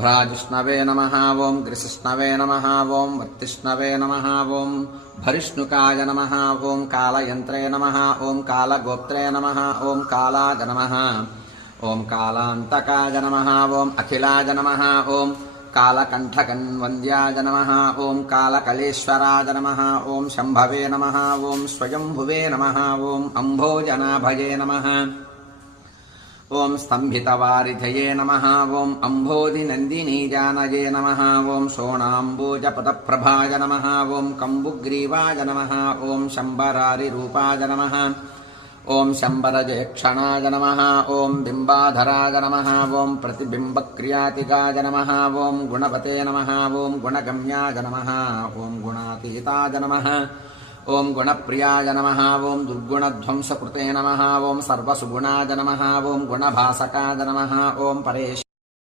भ्राजिष्णवे नमः ओं ग्रिसिष्णवे नमः ओं वर्तिष्णवे नमः ओं भरिष्णुकाय नमः ओं कालयन्त्रे नमः ओं कालगोत्रे नमः ओं कालाय नमः ओं कालान्तकाय नमः ओं अखिलाय नमः ओं कालकण्ठकन्वन्द्याय नमः ओं कालकलेश्वराय नमः ओं शम्भवे नमः ओं स्वयंभुवे नमः ओं अम्भोजनाभये नमः ओं स्तंभितवारिधये नमः ओं अम्भोधिनन्दिनीजानये नमः ओं शोणाम्बोजपदप्रभाय नमः ओं कम्बुग्रीवाय नमः ओं शम्बरारिरूपाय नमः ओं शम्बरजयक्षणाय नमः ओं बिम्बाधराय नमः ओं प्रतिबिम्बक्रियातिकाय नमः ओं गुणवते नमः ओं गुणगम्याय नमः ओं गुणातीताय नमः ओं गुणप्रियाय नमः ओं दुर्गुणध्वंसकृते नमः ओं सर्वसुगुणाय नमः ओं गुणभासकाय नमः ओं परेश